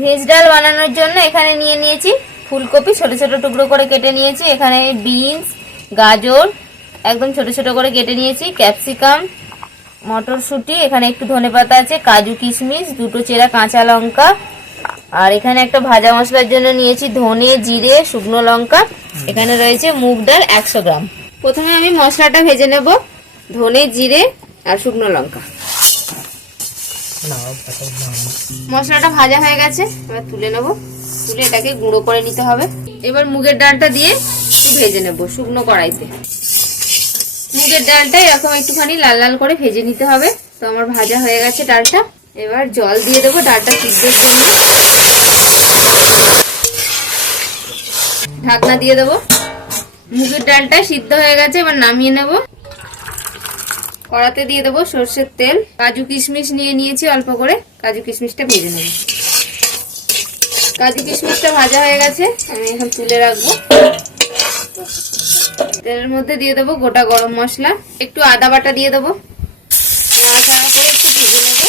Veg ডাল বানানোর জন্য এখানে নিয়ে নিয়েছি ফুলকপি, ছোট ছোট টুকরো করে কেটে নিয়েছি। এখানে বিনস, গাজর একদম ছোট ছোট করে কেটে নিয়েছি, ক্যাপসিকাম, মটরশুঁটি, এখানে একটু ধনেপাতা আছে, কাজু কিশমিশ, দুটো চেরা কাঁচা লঙ্কা, আর এখানে একটা ভাজা মশলার জন্য নিয়েছি ধনে, জিরে, শুকনো লঙ্কা। এখানে রয়েছে মুগ ডাল 100 গ্রাম। প্রথমে আমি মশলাটা ভেজে নেব, ধনে, জিরে আর শুকনো লঙ্কা। মশলাটা ভাজা হয়ে গেছে, এবার তুলে নেব। তুলে এটাকে গুঁড়ো করে নিতে হবে। এবার মুগের ডালটা দিয়ে একটু ভেজে নেব শুকনো কড়াইতে। মুগের ডালটা এরকম একটুখানি লাল লাল করে ভেজে নিতে হবে। তো আমার ভাজা হয়ে গেছে ডালটা। এবার জল দিয়ে দেবো ডালটা সিদ্ধর জন্য। ঢাকনা দিয়ে দেবো। মুগের ডালটা সিদ্ধ হয়ে গেছে, এবার নামিয়ে নেব। কড়াতে দিয়ে দেবো সরষের তেল। কাজু কিশমিশ নিয়ে নিয়েছি অল্প করে, কাজু কিশমিশটা ভেজে নেব। কাজু কিশমিশটা ভাজা হয়ে গেছে, আমি এখন তুলে রাখবো। তেলের মধ্যে দিয়ে দেবো গোটা গরম মশলা, একটু আদা বাটা দিয়ে দেবো, নাড়াচাড়া করে একটু ভেজে নেব।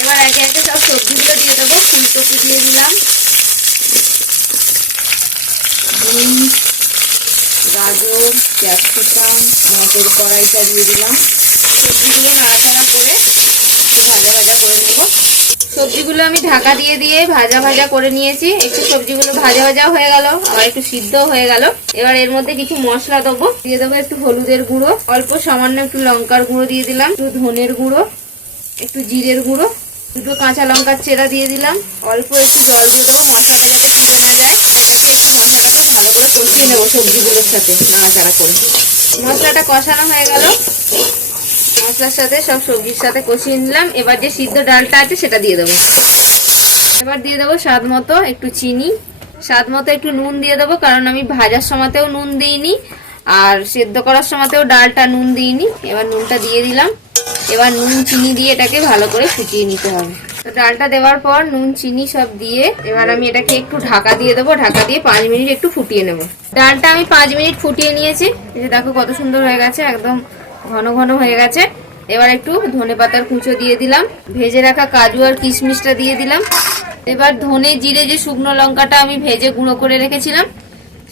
এবার একে একে সব সবজিগুলো দিয়ে দেবো। ফুলকপি দিয়ে দিলাম, বিনস, গাজর, ক্যাপসিকাম, মটর কড়াইটা দিয়ে দিলাম। সবজিগুলো নাড়াচাড়া করে ভাজা ভাজা করে নেব। সবজিগুলো আমি ঢাকা দিয়ে দিয়ে ভাজা ভাজা করে নিয়েছি। একটু সবজিগুলো ভাজা ভাজাও হয়ে গেল, আবার একটু সিদ্ধ হয়ে গেল। এবার এর মধ্যে কিছু মশলা দেবো। দিয়ে দেবো একটু হলুদের গুঁড়ো, অল্প সামান্য একটু লঙ্কার গুঁড়ো দিয়ে দিলাম, একটু ধনের গুঁড়ো, একটু জিরের গুঁড়ো, দুটো কাঁচা লঙ্কার চেরা দিয়ে দিলাম। অল্প একটু জল দিয়ে দেবো, মশলাটা যাতে ফুটে না যায়। এটাকে একটু মশলাটাকে ভালো করে কষিয়ে নেবো সবজিগুলোর সাথে নাড়াচাড়া করে। মশলাটা কষানো হয়ে গেল, মশলার সাথে সব সবজির সাথে কষিয়ে নিলাম। এবার যে সিদ্ধ ডালটা আছে সেটা দিয়ে দেবো। এবার দিয়ে দেবো স্বাদ মতো একটু চিনি, স্বাদ মতো একটু নুন দিয়ে দেবো, কারণ আমি ভাজার সময়তেও নুন দিইনি আর সেদ্ধ করার সময়তেও ডালটা নুন দিইনি। এবার নুনটা দিয়ে দিলাম। এবার নুন চিনি দিয়ে এটাকে ভালো করে ফুটিয়ে নিতে হবে। তো ডালটা দেওয়ার পর নুন চিনি সব দিয়ে এবার আমি এটাকে একটু ঢাকা দিয়ে দেবো। ঢাকা দিয়ে 5 মিনিট একটু ফুটিয়ে নেব। ডালটা আমি 5 মিনিট ফুটিয়ে নিয়েছি। এই যে দেখো কত সুন্দর হয়ে গেছে, একদম ঘন ঘন হয়ে গেছে। এবার একটু ধনেপাতার কুচো দিয়ে দিলাম, ভেজে রাখা কাজু আর কিশমিশটা দিয়ে দিলাম। এবার ধনে, জিরে যে শুকনো লঙ্কাটা আমি ভেজে গুঁড়ো করে রেখেছিলাম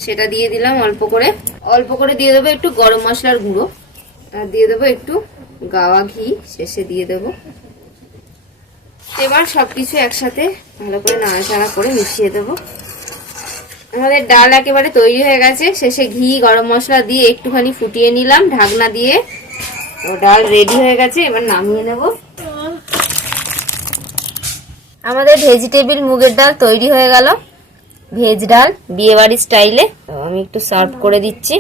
সেটা দিয়ে দিলাম অল্প করে। অল্প করে দিয়ে দেবো একটু গরম মশলার গুঁড়ো, আর দিয়ে দেবো একটু গাওয়া ঘি শেষে দিয়ে দেবো। এবার সবকিছু একসাথে ভালো করে নাড়াচাড়া করে মিশিয়ে দেবো। আমাদের ডাল একেবারে তৈরি হয়ে গেছে। শেষে ঘি, গরম মশলা দিয়ে একটুখানি ফুটিয়ে নিলাম ঢাকনা দিয়ে। তো ডাল রেডি হয়ে গেছে, এবার নামিয়ে নেব। আমাদের ভেজিটেবিল মুগের ডাল তৈরি হয়ে গেল, ভেজ ডাল বিয়ে বাড়ির স্টাইলে। তো আমি একটু সার্ভ করে দিচ্ছি।